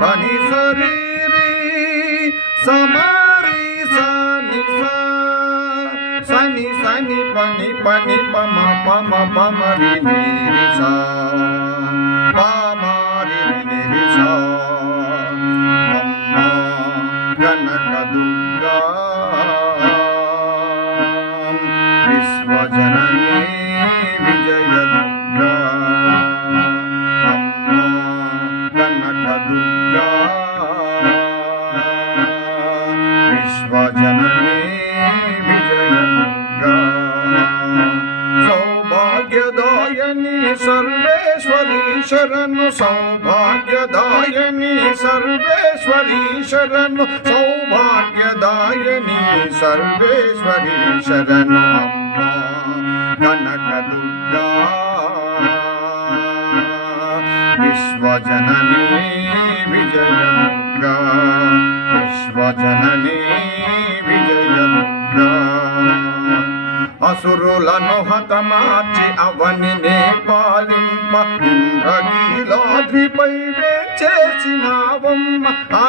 Bani Sari Samari Sani Sa Sani Sani bani bani Pama Pama Pama Re విశ్వజననీ విజయ సౌభాగ్యదాయని సర్వేశ్వరి శరణు సౌభాగ్యదాయని సర్వేశ్వరి శరణు సౌభాగ్యదాయని సర్వేశ్వరి శరణు అమ్మ కనక విశ్వజననీ విజయ అసురులను హతమార్చి అవనినే పాలింప ఇంద్రగీలాద్రిపై చేసినావమ్మ ఆ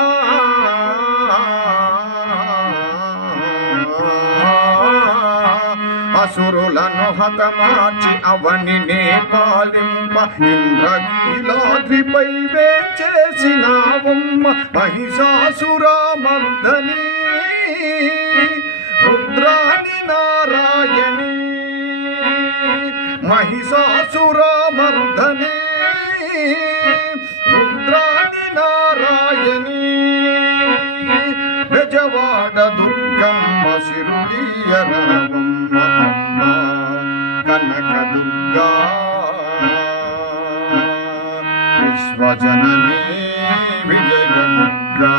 అసురులను హతమార్చి అవనినే పాలింప ఇంద్రగీలాద్రిపై చేసినావమ్మ మహిషాసురామర్దని రుద్రాని నారాయణ మహిషాసురమర్దని రుద్రాని నారాయణి బెజవాడ దుర్గమ్మ శిరుడీయరవమ్మ కనక దుర్గా విశ్వజననీ విజయ దుర్గా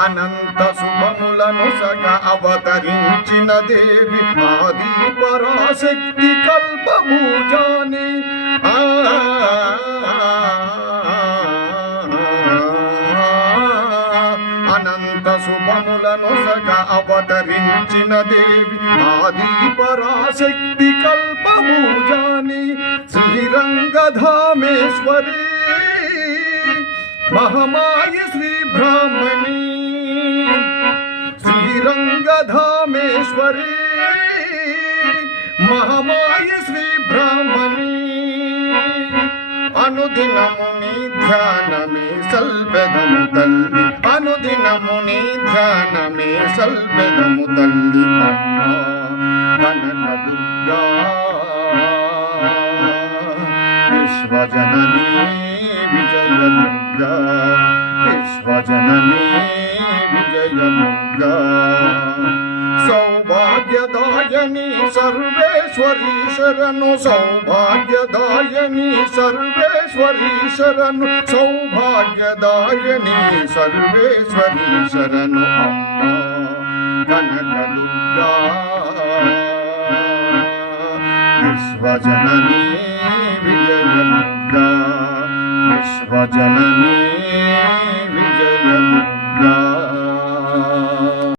అనంత శుభములను సగ అవతరించిన దేవి ఆది పరాశక్తి కల్పభూజాని అనంత శుభములను సగ అవతరించిన దేవి ఆది పరాశక్తి కల్పభూజాని శ్రీరంగధామేశ్వరి మహమాయ శ్రీ బ్రాహ్మణి. శ్రీరంగధామేశ్వరి. మహమాయ శ్రీ బ్రాహ్మణి. అనుదినము నీ ధ్యానమే సల్పెదము తల్లి. అనుదినము నీ ధ్యానమే సల్పెదము తల్లి అనకదుర్గా విశ్వజననీ విజయ దుర్గా సౌభాగ్యదాయని సర్వేశ్వరీశ్వరను సౌభాగ్యదాయని సర్వేశ్వరీశ్వరను సౌభాగ్యదాయని సర్వేశ్వరీశ్వరను కనకదుర్గా విశ్వజననీ విజయముద్గా విశ్వజన